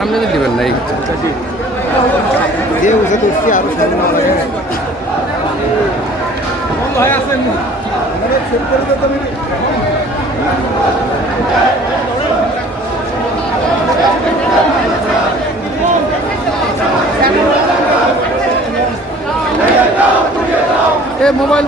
আপনাদের দিবেন না এই যে উঠে তুলছি আরও সামনে লাগে এ মোবাইল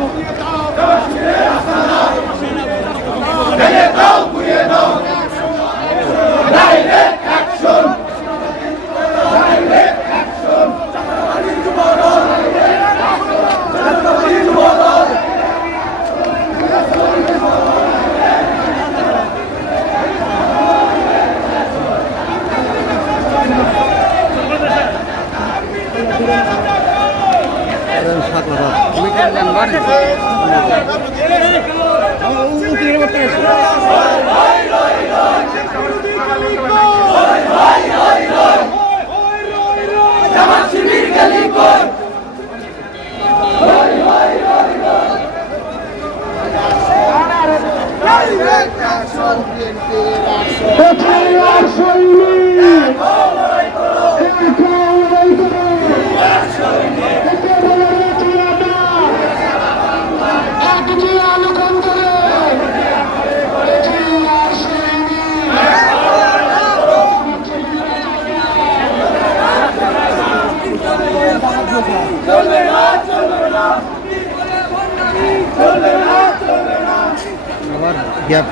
কেন জানবার গ্যাপ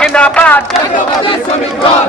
জিন্দাবাদ। জাতীয়তাবাদী শ্রমিক দল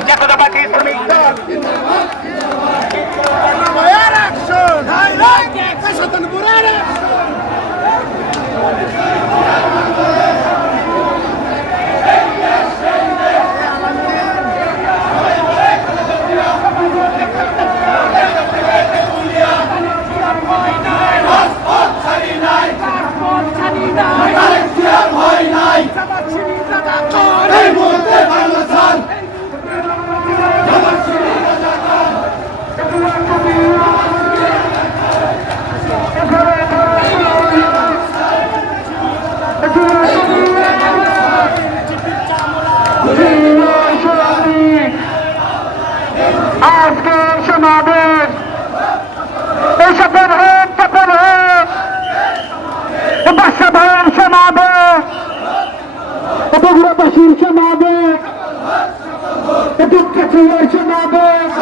দুঃখের সমাবেশ।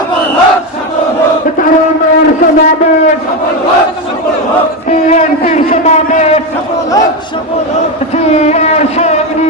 তারুণের সমাবেশ। বিএনপির সমাবেশ। জিয়ার সৈনিক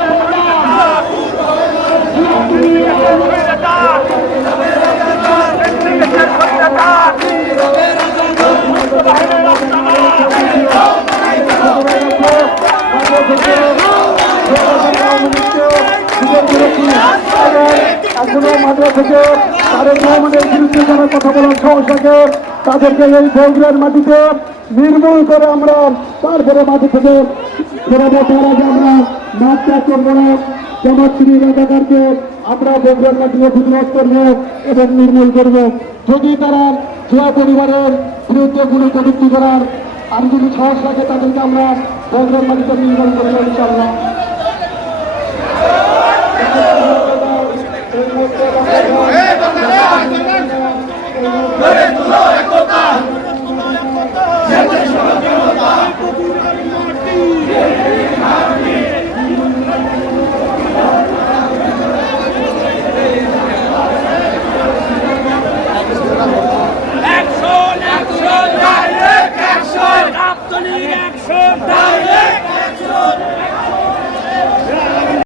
এখনও মাদ্রা থেকে কথা বলার সাহস থাকে তাদেরকে এই বগুড়ার মাটিতে নির্মূল করে আমরা তারপরে মাটি থেকে সেভাবে তার আমরা মাঠ ত্যাগ করব না। জমাশ্রী রাজাকারকে আমরা করব এবং নির্মূল করব। যদি তারা জুয়া পরিবারের বিরুদ্ধে করার আর যদি সাহস রাখে, তাদেরকে আমরা বন্ধুর মাধ্যমে নির্মূল করব ইনশাল্লাহ Moreno